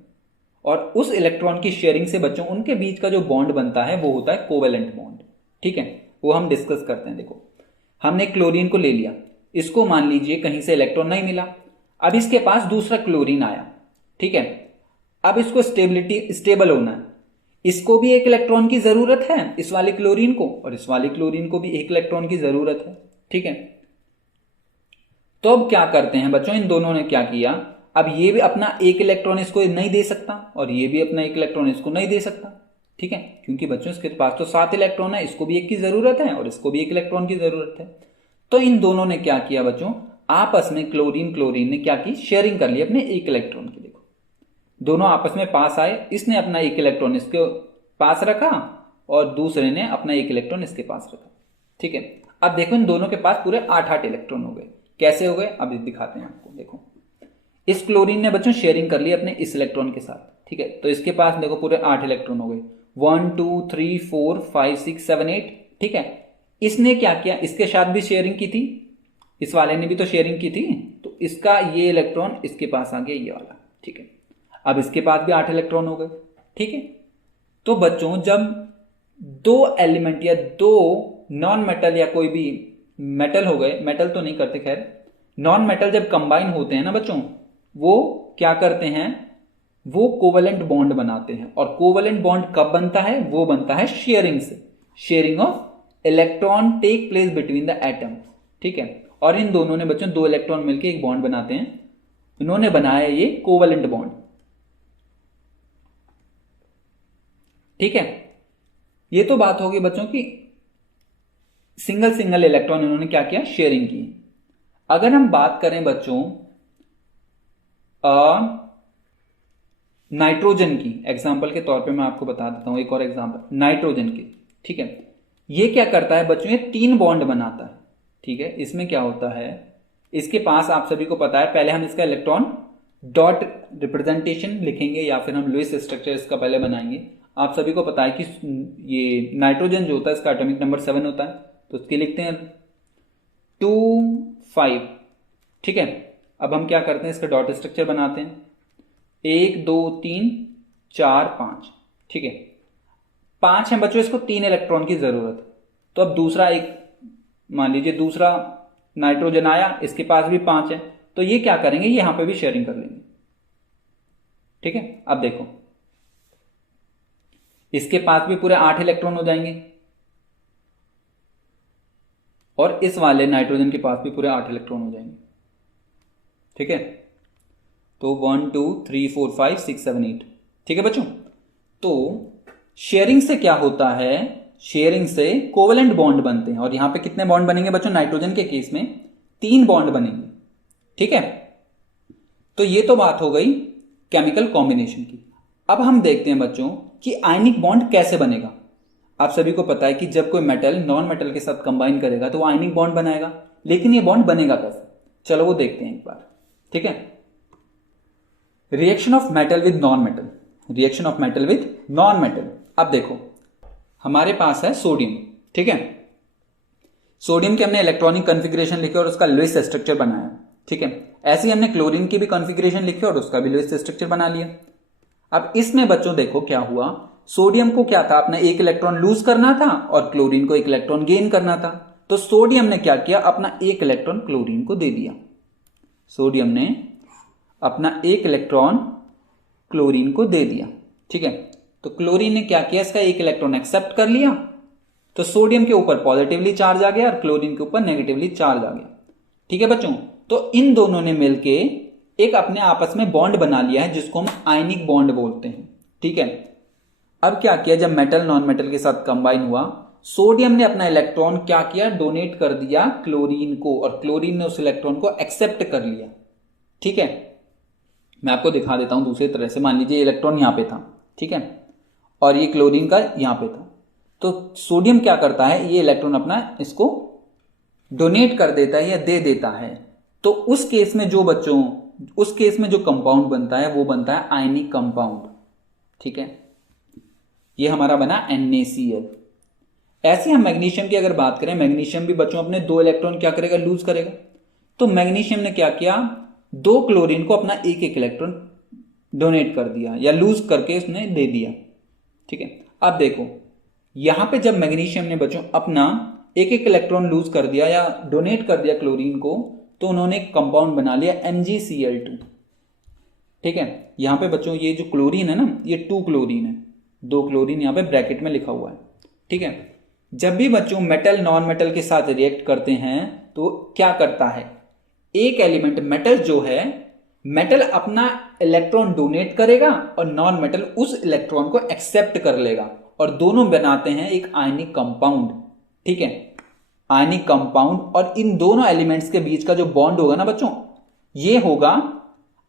और उस इलेक्ट्रॉन की शेयरिंग से बच्चों उनके बीच का जो बॉन्ड बनता है वो होता है कोवेलेंट बॉन्ड। ठीक है, वो हम डिस्कस करते हैं। देखो हमने क्लोरीन को ले लिया, इसको मान लीजिए कहीं से इलेक्ट्रॉन नहीं मिला, अब इसके पास दूसरा क्लोरीन आया। ठीक है, अब इसको स्टेबल होना है, इसको भी एक इलेक्ट्रॉन की जरूरत है, इस वाले क्लोरीन को, और इस वाले क्लोरीन को भी एक इलेक्ट्रॉन की जरूरत है। ठीक है, तो अब क्या करते हैं बच्चों, इन दोनों ने क्या किया, अब ये भी अपना एक इलेक्ट्रॉन इसको नहीं दे सकता और ये भी अपना एक इलेक्ट्रॉन इसको नहीं दे सकता। ठीक है, क्योंकि बच्चों इसके पास तो 7 इलेक्ट्रॉन है, इसको भी एक की जरूरत है और इसको भी एक इलेक्ट्रॉन की जरूरत है। तो इन दोनों ने क्या किया बच्चों, आपस में क्लोरीन ने क्या की, शेयरिंग कर ली अपने एक इलेक्ट्रॉन की। देखो दोनों आपस में पास आए, इसने अपना एक इलेक्ट्रॉन इसके पास रखा और दूसरे ने अपना एक इलेक्ट्रॉन इसके पास रखा। ठीक है, अब देखो इन दोनों के पास पूरे 8-8 इलेक्ट्रॉन हो गए। कैसे हो गए, अब दिखाते हैं आपको। देखो इस क्लोरीन ने बच्चों शेयरिंग कर ली अपने इस इलेक्ट्रॉन के साथ। ठीक है, तो इसके पास देखो पूरे 8 इलेक्ट्रॉन हो गए, 1 2 3 4 5 6 7 8। ठीक है, इसने क्या किया, इसके साथ भी शेयरिंग की थी, इस वाले ने भी तो शेयरिंग की थी, तो इसका ये इलेक्ट्रॉन इसके पास आ गया, ये वाला। ठीक है, अब इसके पास भी 8 इलेक्ट्रॉन हो गए। ठीक है, तो बच्चों जब दो एलिमेंट या दो नॉन मेटल या कोई भी मेटल हो गए, मेटल तो नहीं करते खैर, नॉन मेटल जब कंबाइन होते हैं ना बच्चों, वो क्या करते हैं, वो कोवेलेंट बॉन्ड बनाते हैं। और कोवेलेंट बॉन्ड कब बनता है, वो बनता है शेयरिंग से। Sharing of electron take place between the atom, ठीक है। और इन दोनों ने बच्चों दो इलेक्ट्रॉन मिलकर एक बॉन्ड बनाते हैं, इन्होंने बनाया ये कोवेलेंट बॉन्ड, ठीक है। ये तो बात होगी बच्चों की सिंगल सिंगल इलेक्ट्रॉन इन्होंने क्या किया, शेयरिंग की। अगर हम बात करें बच्चों नाइट्रोजन की, एग्जाम्पल के तौर पे मैं आपको बता देता हूं एक और एग्जाम्पल नाइट्रोजन की, ठीक है। ये क्या करता है बच्चों, ये 3 बॉन्ड बनाता है, ठीक है। इसमें क्या होता है, इसके पास आप सभी को पता है, पहले हम इसका इलेक्ट्रॉन डॉट रिप्रेजेंटेशन लिखेंगे या फिर हम लुईस स्ट्रक्चर इसका पहले बनाएंगे। आप सभी को पता है कि ये नाइट्रोजन जो होता है इसका एटॉमिक नंबर 7 होता है, तो उसके लिखते हैं 2 5, ठीक है। अब हम क्या करते हैं, इसका डॉट स्ट्रक्चर बनाते हैं, 1 2 3 4 5, ठीक है। 5 है बच्चों, इसको 3 इलेक्ट्रॉन की जरूरत है। तो अब दूसरा एक मान लीजिए दूसरा नाइट्रोजन आया, इसके पास भी 5 है, तो ये क्या करेंगे, यहां पे भी शेयरिंग कर लेंगे, ठीक है। अब देखो इसके पास भी पूरे 8 इलेक्ट्रॉन हो जाएंगे और इस वाले नाइट्रोजन के पास भी पूरे 8 इलेक्ट्रॉन हो जाएंगे, ठीक है। तो 1 2 3 4 5 6 7 8, ठीक है बच्चों। तो शेयरिंग से क्या होता है, शेयरिंग से कोवेलेंट बॉन्ड बनते हैं। और यहां पे कितने बॉन्ड बनेंगे बच्चों, नाइट्रोजन के केस में 3 बॉन्ड बनेंगे, ठीक है। तो ये तो बात हो गई केमिकल कॉम्बिनेशन की। अब हम देखते हैं बच्चों कि आयनिक बॉन्ड कैसे बनेगा। आप सभी को पता है कि जब कोई मेटल नॉन मेटल के साथ कंबाइन करेगा तो वो आयनिक बॉन्ड बनाएगा, लेकिन ये बॉन्ड बनेगा कैसे, चलो वो देखते हैं एक बार, ठीक है। Reaction of metal with non metal, reaction of metal with non metal. अब देखो हमारे पास है सोडियम, ठीक है। सोडियम के हमने इलेक्ट्रॉनिक कॉन्फ़िगरेशन लिखे और उसका लुईस स्ट्रक्चर बनाया, ठीक है। ऐसे ही हमने क्लोरीन की भी कॉन्फ़िगरेशन लिखी और उसका भी लुईस स्ट्रक्चर बना लिया। अब इसमें बच्चों देखो क्या हुआ, सोडियम को क्या था, अपना 1 इलेक्ट्रॉन लूज करना था और क्लोरीन को 1 इलेक्ट्रॉन गेन करना था। तो सोडियम ने क्या किया, अपना 1 इलेक्ट्रॉन क्लोरीन को दे दिया। सोडियम ने अपना 1 इलेक्ट्रॉन क्लोरीन को दे दिया, ठीक है। तो क्लोरीन ने क्या किया, इसका 1 इलेक्ट्रॉन एक्सेप्ट कर लिया, तो सोडियम के ऊपर पॉजिटिवली चार्ज आ गया और क्लोरीन के ऊपर नेगेटिवली चार्ज आ गया, ठीक है बच्चों। तो इन दोनों ने मिलके एक अपने आपस में बॉन्ड बना लिया है जिसको हम आयनिक बॉन्ड बोलते हैं, ठीक है। अब क्या किया, जब मेटल नॉन मेटल के साथ कंबाइन हुआ, सोडियम ने अपना इलेक्ट्रॉन क्या किया, डोनेट कर दिया क्लोरीन को और क्लोरीन ने उस इलेक्ट्रॉन को एक्सेप्ट कर लिया, ठीक है। मैं आपको दिखा देता हूं दूसरी तरह से। मान लीजिए इलेक्ट्रॉन यहां पे था, ठीक है, और ये क्लोरीन का यहां पे था। तो सोडियम क्या करता है, ये इलेक्ट्रॉन अपना इसको डोनेट कर देता है या दे देता है। तो उस केस में जो बच्चों, उस केस में जो कंपाउंड बनता है वो बनता है आयनिक कंपाउंड, ठीक है। ये हमारा बना NaCl। ऐसे हम मैग्नीशियम की अगर बात करें, मैग्नीशियम भी बच्चों अपने 2 इलेक्ट्रॉन क्या करेगा, लूज करेगा। तो मैग्नीशियम ने क्या किया, 2 क्लोरीन को अपना 1 इलेक्ट्रॉन डोनेट कर दिया या लूज करके उसने दे दिया, ठीक है। अब देखो यहां पे जब मैग्नीशियम ने बच्चों अपना 1 इलेक्ट्रॉन लूज कर दिया या डोनेट कर दिया क्लोरीन को, तो उन्होंने एक कंपाउंड बना लिया MgCl2, ठीक है। यहां पे बच्चों ये जो क्लोरीन है ना, ये 2 क्लोरीन है, 2 क्लोरीन यहां पे ब्रैकेट में लिखा हुआ है, ठीक है। जब भी बच्चों मेटल नॉन मेटल के साथ रिएक्ट करते हैं तो क्या करता है, एक एलिमेंट मेटल जो है, मेटल अपना इलेक्ट्रॉन डोनेट करेगा और नॉन मेटल उस इलेक्ट्रॉन को एक्सेप्ट कर लेगा और दोनों बनाते हैं एक आयनिक कंपाउंड, ठीक है, आयनिक कंपाउंड। और इन दोनों एलिमेंट्स के बीच का जो बॉन्ड होगा ना बच्चों, ये होगा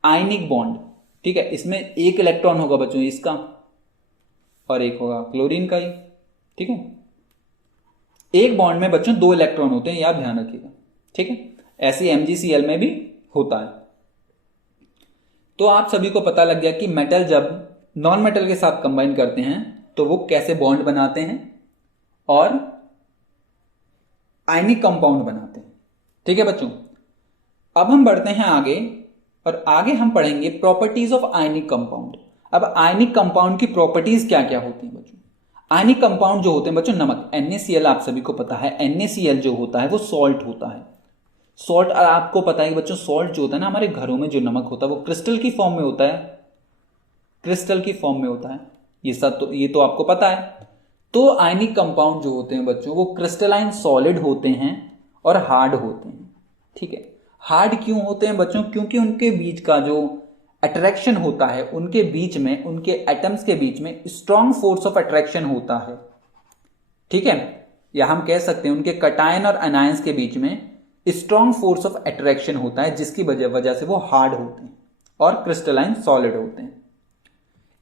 आयनिक बॉन्ड, ठीक है। इसमें 1 इलेक्ट्रॉन होगा बच्चों इसका और एक होगा क्लोरीन का ही, ठीक है। एक बॉन्ड में बच्चों 2 इलेक्ट्रॉन होते हैं, याद ध्यान रखिएगा, ठीक है। ऐसे MgCl में भी होता है। तो आप सभी को पता लग गया कि मेटल जब नॉन मेटल के साथ कंबाइन करते हैं तो वो कैसे बॉन्ड बनाते हैं और आयनिक कंपाउंड बनाते हैं, ठीक है बच्चों। अब हम बढ़ते हैं आगे और आगे हम पढ़ेंगे प्रॉपर्टीज ऑफ आयनिक कंपाउंड। अब आयनिक कंपाउंड की प्रॉपर्टीज क्या क्या होती हैं बच्चों। आयनिक कंपाउंड जो होते हैं बच्चों, नमक NaCl आप सभी को पता है, NaCl जो होता है वो सॉल्ट होता है। सॉल्ट आपको पता है कि बच्चों सॉल्ट जो होता है ना, हमारे घरों में जो नमक होता है वो क्रिस्टल की फॉर्म में होता है, क्रिस्टल की फॉर्म में होता है। ये तो आपको पता है। तो आयनिक कंपाउंड जो होते हैं बच्चों वो क्रिस्टलाइन सॉलिड होते हैं और हार्ड होते हैं। ठीक है, हार्ड क्यों होते हैं बच्चों? क्योंकि उनके बीच का जो अट्रैक्शन होता है, उनके बीच में, उनके एटम्स के बीच में स्ट्रॉन्ग फोर्स ऑफ अट्रैक्शन होता है। ठीक है, या हम कह सकते हैं उनके कटायन और अनायंस के बीच में स्ट्रॉन्ग फोर्स ऑफ अट्रैक्शन होता है, जिसकी वजह से वो हार्ड होते हैं और क्रिस्टलाइन सॉलिड होते हैं।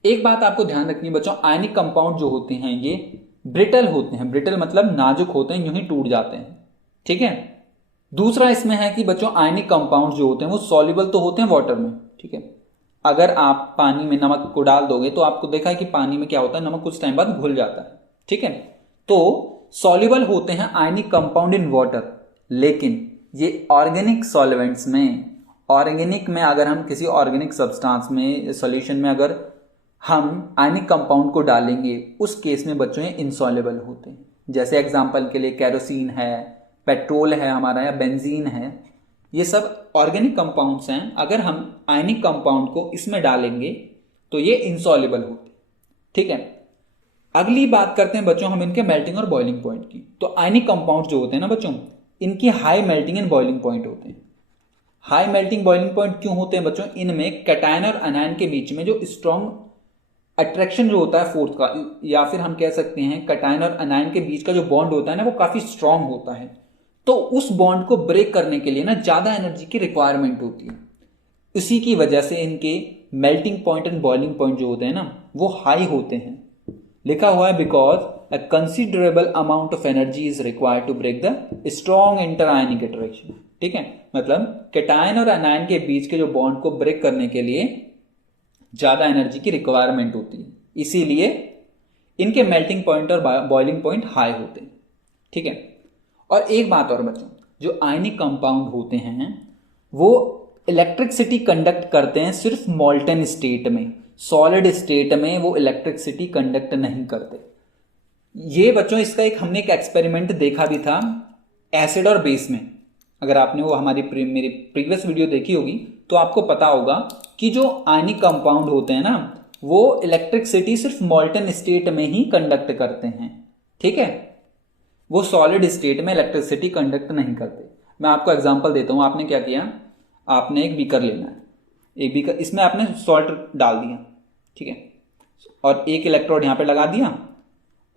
एक बात आपको ध्यान रखनी है बच्चों, आयनिक कंपाउंड जो होते हैं ये ब्रिटल होते हैं। ब्रिटल मतलब नाजुक होते हैं, यूं ही टूट जाते हैं। ठीक है, दूसरा इसमें है कि बच्चों आयनिक कंपाउंड जो होते हैं वो सॉल्युबल तो होते हैं वाटर में। ठीक है, अगर आप पानी में नमक को डाल दोगे तो आपको देखा है कि पानी में क्या होता है, नमक कुछ टाइम बाद घुल जाता है। ठीक है, तो सॉल्युबल होते हैं आयनिक कंपाउंड इन वाटर, लेकिन ये ऑर्गेनिक सॉल्वेंट्स में, ऑर्गेनिक में अगर हम किसी ऑर्गेनिक सब्सटेंस में, सॉल्यूशन में अगर हम आयनिक कंपाउंड को डालेंगे, उस केस में बच्चों ये इनसॉल्युबल होते हैं। जैसे एग्जांपल के लिए केरोसिन है, पेट्रोल है हमारा, या बेंजीन है, ये सब ऑर्गेनिक कंपाउंड्स हैं। अगर हम आयनिक कंपाउंड को इसमें डालेंगे तो ये इनसॉल्युबल होते हैं। ठीक है, अगली बात करते हैं बच्चों हम इनके मेल्टिंग और बॉइलिंग पॉइंट की। तो आयनिक कंपाउंड जो होते हैं ना बच्चों, इनकी high melting and boiling point होते हैं। हाई मेल्टिंग बॉइलिंग पॉइंट क्यों होते हैं बच्चों? इनमें कैटायन और अनायन के बीच में जो स्ट्रॉन्ग अट्रैक्शन जो होता है फोर्स का, या फिर हम कह सकते हैं कैटायन और अनायन के बीच का जो बॉन्ड होता है ना, वो काफी स्ट्रांग होता है। तो उस बॉन्ड को ब्रेक करने के लिए ना ज्यादा एनर्जी की रिक्वायरमेंट होती है। इसी की वजह से इनके melting point and boiling point जो होते हैं ना, वो हाई होते हैं। लिखा हुआ है because a considerable amount of energy is required to break the strong inter ionic attraction. ठीक है, मतलब कैटायन और अनायन के बीच के जो बॉन्ड को ब्रेक करने के लिए ज्यादा एनर्जी की रिक्वायरमेंट होती है, इसीलिए इनके मेल्टिंग पॉइंट और बॉइलिंग पॉइंट हाई होते हैं। ठीक है, और एक बात और बच्चों, जो आयनिक कंपाउंड होते हैं वो इलेक्ट्रिसिटी कंडक्ट करते हैं सिर्फ मॉल्टन स्टेट में, सॉलिड स्टेट में वो इलेक्ट्रिसिटी कंडक्ट नहीं करते। ये बच्चों इसका हमने एक एक्सपेरिमेंट देखा भी था एसिड और बेस में। अगर आपने वो मेरी प्रीवियस वीडियो देखी होगी तो आपको पता होगा कि जो आयनिक कंपाउंड होते हैं ना, वो इलेक्ट्रिसिटी सिर्फ मॉल्टन स्टेट में ही कंडक्ट करते हैं। ठीक है, वो सॉलिड स्टेट में इलेक्ट्रिसिटी कंडक्ट नहीं करते। मैं आपको एग्जांपल देता हूं। आपने क्या किया, आपने एक बीकर लेना है, एक बीकर, इसमें आपने सॉल्ट डाल दिया। ठीक है, और एक इलेक्ट्रोड यहां पे लगा दिया,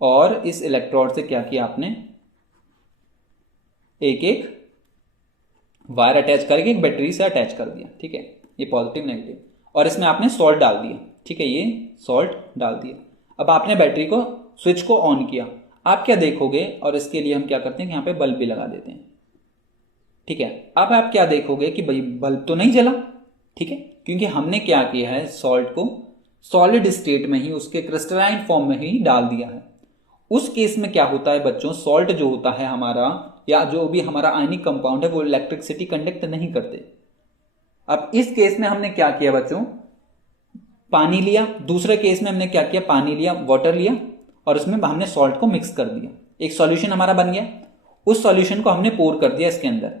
और इस इलेक्ट्रोड से क्या किया आपने, एक वायर अटैच करके एक बैटरी से अटैच कर दिया। ठीक है, ये पॉजिटिव नेगेटिव, और इसमें आपने सॉल्ट डाल दिया। ठीक है, ये सॉल्ट डाल दिया। अब आपने बैटरी को, स्विच को ऑन किया। आप क्या देखोगे, और इसके लिए हम क्या करते हैं कि यहां पे बल्ब भी लगा देते हैं। ठीक है, अब आप क्या देखोगे कि भाई बल्ब तो नहीं जला। ठीक है, क्योंकि हमने क्या किया है, सॉल्ट को सॉलिड स्टेट में ही, उसके क्रिस्टलाइन फॉर्म में ही डाल दिया है। उस केस में क्या होता है बच्चों, सॉल्ट जो होता है हमारा, या जो भी हमारा आयनिक कंपाउंड है, वो इलेक्ट्रिसिटी कंडक्ट नहीं करते। अब इस केस में हमने क्या किया बच्चों, पानी लिया। दूसरे केस में हमने क्या किया, पानी लिया, वाटर लिया, और उसमें हमने सॉल्ट को मिक्स कर दिया। एक सॉल्यूशन हमारा बन गया। उस सॉल्यूशन को हमने पोर कर दिया इसके अंदर,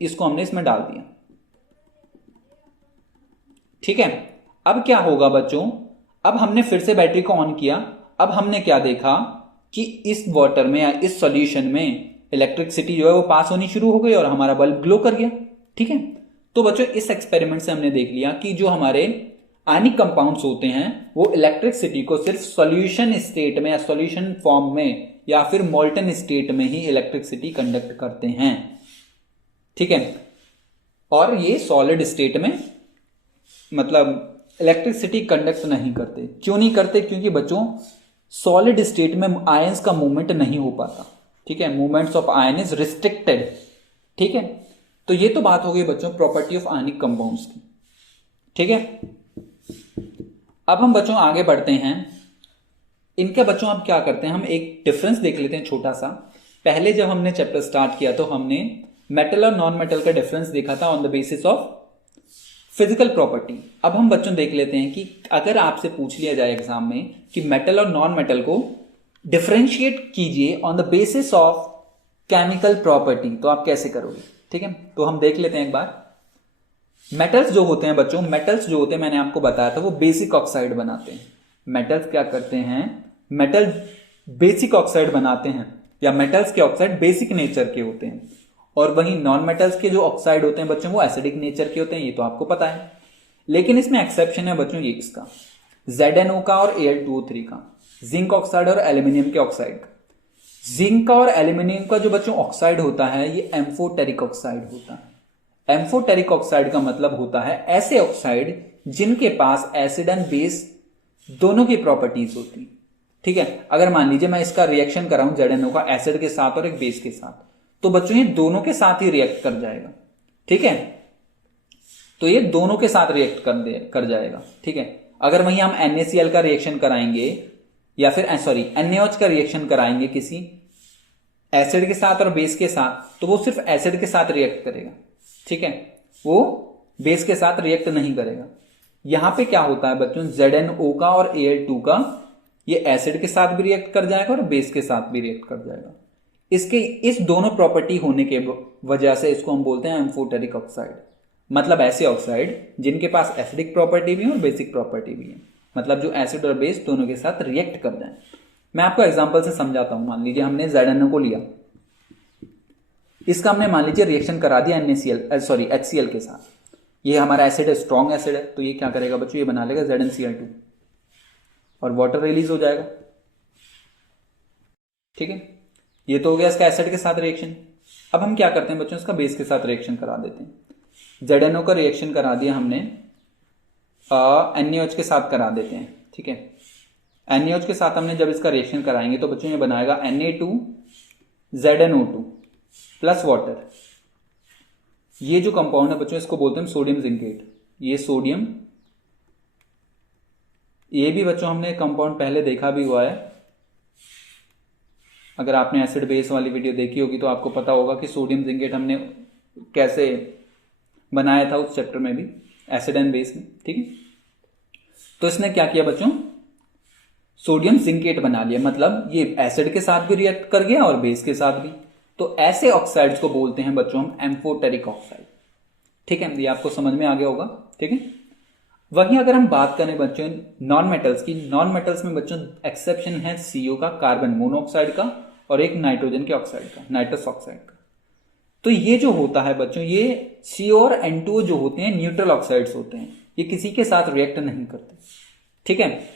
इसको हमने इसमें डाल दिया। ठीक है, अब क्या होगा बच्चों, अब हमने फिर से बैटरी को ऑन किया। अब हमने क्या देखा कि इस वाटर में या इस सॉल्यूशन में इलेक्ट्रिसिटी जो है वो पास होनी शुरू हो गई और हमारा बल्ब ग्लो कर गया। ठीक है, तो बच्चों इस एक्सपेरिमेंट से हमने देख लिया कि जो हमारे आयनिक कंपाउंड्स होते हैं वो इलेक्ट्रिसिटी को सिर्फ सॉल्यूशन स्टेट में या सॉल्यूशन फॉर्म में या फिर मोल्टन स्टेट में ही इलेक्ट्रिसिटी कंडक्ट करते हैं। ठीक है, और ये सॉलिड स्टेट में मतलब इलेक्ट्रिसिटी कंडक्ट नहीं करते। क्यों नहीं करते? क्योंकि बच्चों सॉलिड स्टेट में आयंस का मूवमेंट नहीं हो पाता। ठीक है, movements of ion is restricted. ठीक है, तो ये तो बात हो गई बच्चों प्रॉपर्टी ऑफ आयनिक कंपाउंड्स की। ठीक है, अब हम बच्चों आगे बढ़ते हैं। इनके बच्चों अब क्या करते हैं, हम एक डिफरेंस देख लेते हैं छोटा सा। पहले जब हमने चैप्टर स्टार्ट किया तो हमने मेटल और नॉन मेटल का डिफरेंस देखा था on the basis of physical property. अब हम बच्चों देख लेते हैं कि अगर आपसे पूछ लिया जाए एग्जाम में कि मेटल और नॉन मेटल को डिफरेंशिएट कीजिए on the basis of chemical property. तो आप कैसे करोगे? ठीक है, तो हम देख लेते हैं एक बार। मेटल्स जो होते हैं बच्चों, मेटल्स जो होते हैं मैंने आपको बताया था वो बेसिक ऑक्साइड बनाते हैं। मेटल्स क्या करते हैं? मेटल बेसिक ऑक्साइड बनाते हैं, या मेटल्स के ऑक्साइड बेसिक नेचर के होते हैं, और वहीं नॉन मेटल्स के जो ऑक्साइड होते हैं बच्चों वो एसिडिक नेचर के होते हैं। ये तो आपको पता है, लेकिन इसमें एक्सेप्शन है बच्चों, ये इसका ZnO का और Al2O3 का, जिंक ऑक्साइड और एल्यूमिनियम के ऑक्साइड का। जिंक का और एल्यूमिनियम का जो बच्चों ऑक्साइड होता है ये एम्फोटेरिक ऑक्साइड होता है। एम्फोटेरिक ऑक्साइड का मतलब होता है ऐसे ऑक्साइड जिनके पास एसिड एंड बेस दोनों की प्रॉपर्टीज होती। ठीक है, अगर मान लीजिए मैं इसका रिएक्शन कराऊं ZnO का एसिड के साथ और एक बेस के साथ, तो बच्चों ये दोनों के साथ ही रिएक्ट कर जाएगा। ठीक है, तो ये दोनों के साथ रिएक्ट कर जाएगा। ठीक है, अगर वहीं हम NaCl का रिएक्शन कराएंगे या फिर NaOH का रिएक्शन कराएंगे किसी एसिड के साथ और बेस के साथ, तो वो सिर्फ एसिड के साथ रिएक्ट करेगा। ठीक है, वो बेस के साथ रिएक्ट नहीं करेगा। यहां पे क्या होता है बच्चों, ZnO का और Al2 का ये एसिड के साथ भी रिएक्ट कर जाएगा और बेस के साथ भी रिएक्ट कर जाएगा। इसके इस दोनों प्रॉपर्टी होने के वजह से इसको हम बोलते हैं एम्फोटेरिक ऑक्साइड। मतलब ऐसे ऑक्साइड जिनके पास एसिडिक प्रॉपर्टी भी है और बेसिक प्रॉपर्टी भी है, मतलब जो एसिड और बेस दोनों के साथ रिएक्ट कर जाए। मैं आपको एग्जांपल से समझाता हूं। मान लीजिए हमने ZnO को लिया, इसका हमने मान लीजिए रिएक्शन करा दिया HCl के साथ। ये हमारा एसिड है, स्ट्रॉन्ग एसिड है, तो ये क्या करेगा बच्चों, ये बना लेगा ZnCl2 और वाटर रिलीज हो जाएगा। ठीक है, ये तो हो गया इसका एसिड के साथ रिएक्शन। अब हम क्या करते हैं बच्चों, इसका बेस के साथ रिएक्शन करा देते हैं। ZnO का रिएक्शन करा दिया हमने, NaOH के साथ करा देते हैं। ठीक है, NaOH के साथ हमने जब इसका रिएक्शन कराएंगे तो बच्चों ये बनाएगा Na2ZnO2 प्लस वाटर। ये जो कंपाउंड है बच्चों इसको बोलते हैं सोडियम जिंकेट। ये सोडियम, ये भी बच्चों हमने कंपाउंड पहले देखा भी हुआ है। अगर आपने एसिड बेस वाली वीडियो देखी होगी तो आपको पता होगा कि सोडियम जिंकेट हमने कैसे बनाया था उस चैप्टर में भी, एसिड एंड बेस में। ठीक है, तो इसने क्या किया बच्चों, सोडियम जिंकेट बना लिया, मतलब ये एसिड के साथ भी रिएक्ट कर गया और बेस के साथ भी। तो ऐसे ऑक्साइड्स को बोलते हैं बच्चों हम एम्फोटेरिक ऑक्साइड। ठीक है, ये आपको समझ में आ गया होगा। ठीक है, वहीं अगर हम बात करें बच्चों नॉन मेटल्स की, नॉन मेटल्स में बच्चों एक्सेप्शन है CO का, कार्बन मोनोऑक्साइड का, और एक नाइट्रोजन के ऑक्साइड का, नाइट्रस ऑक्साइड का। तो ये जो होता है बच्चों, ये CO और N2O जो होते हैं न्यूट्रल ऑक्साइड्स होते हैं, ये किसी के साथ रिएक्ट नहीं करते। ठीक है,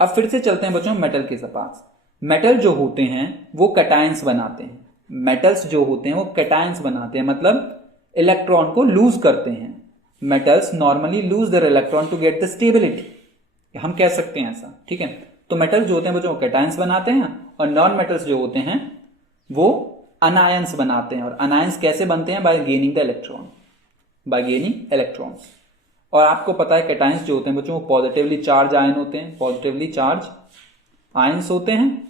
अब फिर से चलते हैं बच्चों मेटल के पास। मेटल जो होते हैं वो कैटायंस बनाते हैं। मेटल्स जो होते हैं वो कैटायंस बनाते हैं, मतलब इलेक्ट्रॉन को लूज करते हैं। Metals normally lose their electron to get the stability, हम कह सकते हैं ऐसा। ठीक है, तो मेटल जो होते हैं बच्चों कैटायंस बनाते हैं, और नॉन मेटल्स जो होते हैं वो अनायंस बनाते हैं। और अनायंस कैसे बनते हैं, bye gaining the electron, bye gaining electrons. और आपको पता है कैटायंस जो होते हैं बच्चों वो पॉजिटिवली चार्ज आयन होते हैं, पॉजिटिवली चार्ज आयंस होते हैं,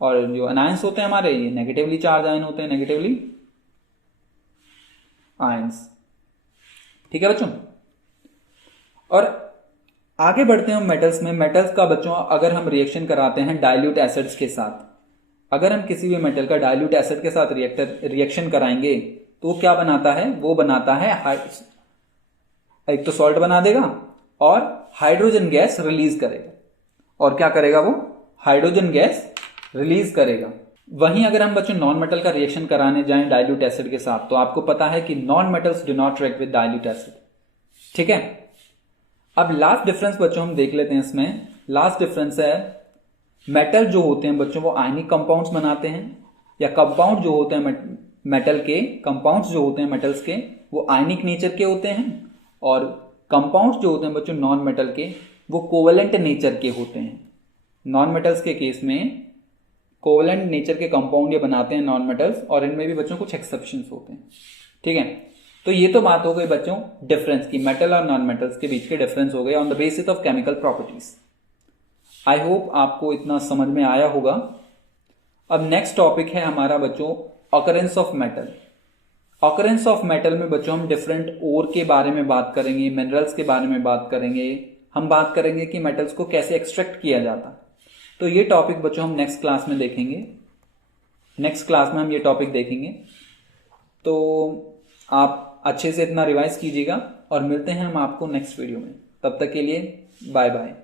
और जो अनायंस होते हैं हमारे ये नेगेटिवली चार्ज आयन होते हैं, नेगेटिवली आयंस। ठीक है बच्चों, और आगे बढ़ते हैं मेटल्स में। मेटल्स का बच्चों अगर हम रिएक्शन कराते हैं डाइल्यूट एसिड्स के साथ, अगर हम किसी भी मेटल का डाइल्यूट एसिड के साथ रिएक्शन कराएंगे तो वो क्या बनाता है, वो बनाता है एक तो सॉल्ट बना देगा और हाइड्रोजन गैस रिलीज करेगा। और क्या करेगा, वो हाइड्रोजन गैस रिलीज करेगा। वहीं अगर हम बच्चों नॉन मेटल का रिएक्शन कराने जाएं डाइल्यूट एसिड के साथ, तो आपको पता है कि non metals do not react with dilute acid. ठीक है, अब लास्ट डिफरेंस बच्चों हम देख लेते हैं। इसमें लास्ट डिफरेंस है, मेटल जो होते हैं बच्चों वो आयनिक कंपाउंड्स बनाते हैं, या कंपाउंड जो होते हैं मेटल के, कंपाउंड्स जो होते हैं मेटल्स के वो आयनिक नेचर के होते हैं, और कंपाउंड्स जो होते हैं बच्चों नॉन मेटल के वो कोवेलेंट नेचर के होते हैं। नॉन मेटल्स के केस में कोवेलेंट नेचर के कंपाउंड ये बनाते हैं नॉन मेटल्स, और इनमें भी बच्चों कुछ एक्सेप्शंस होते हैं। ठीक है, तो ये तो बात हो गई बच्चों डिफरेंस की, मेटल और नॉन मेटल्स के बीच के डिफरेंस हो गए on the basis of chemical properties. I hope आपको इतना समझ में आया होगा। अब नेक्स्ट टॉपिक है हमारा बच्चों occurrence of metal. Occurrence of metal में बच्चों हम डिफरेंट ओर के बारे में बात करेंगे, मिनरल्स के बारे में बात करेंगे, हम बात करेंगे कि मेटल्स को कैसे एक्सट्रैक्ट किया जाता। तो ये टॉपिक बच्चों हम नेक्स्ट क्लास में देखेंगे, नेक्स्ट क्लास में हम ये टॉपिक देखेंगे। तो आप अच्छे से इतना रिवाइज कीजिएगा और मिलते हैं हम आपको नेक्स्ट वीडियो में। तब तक के लिए बाय बाय।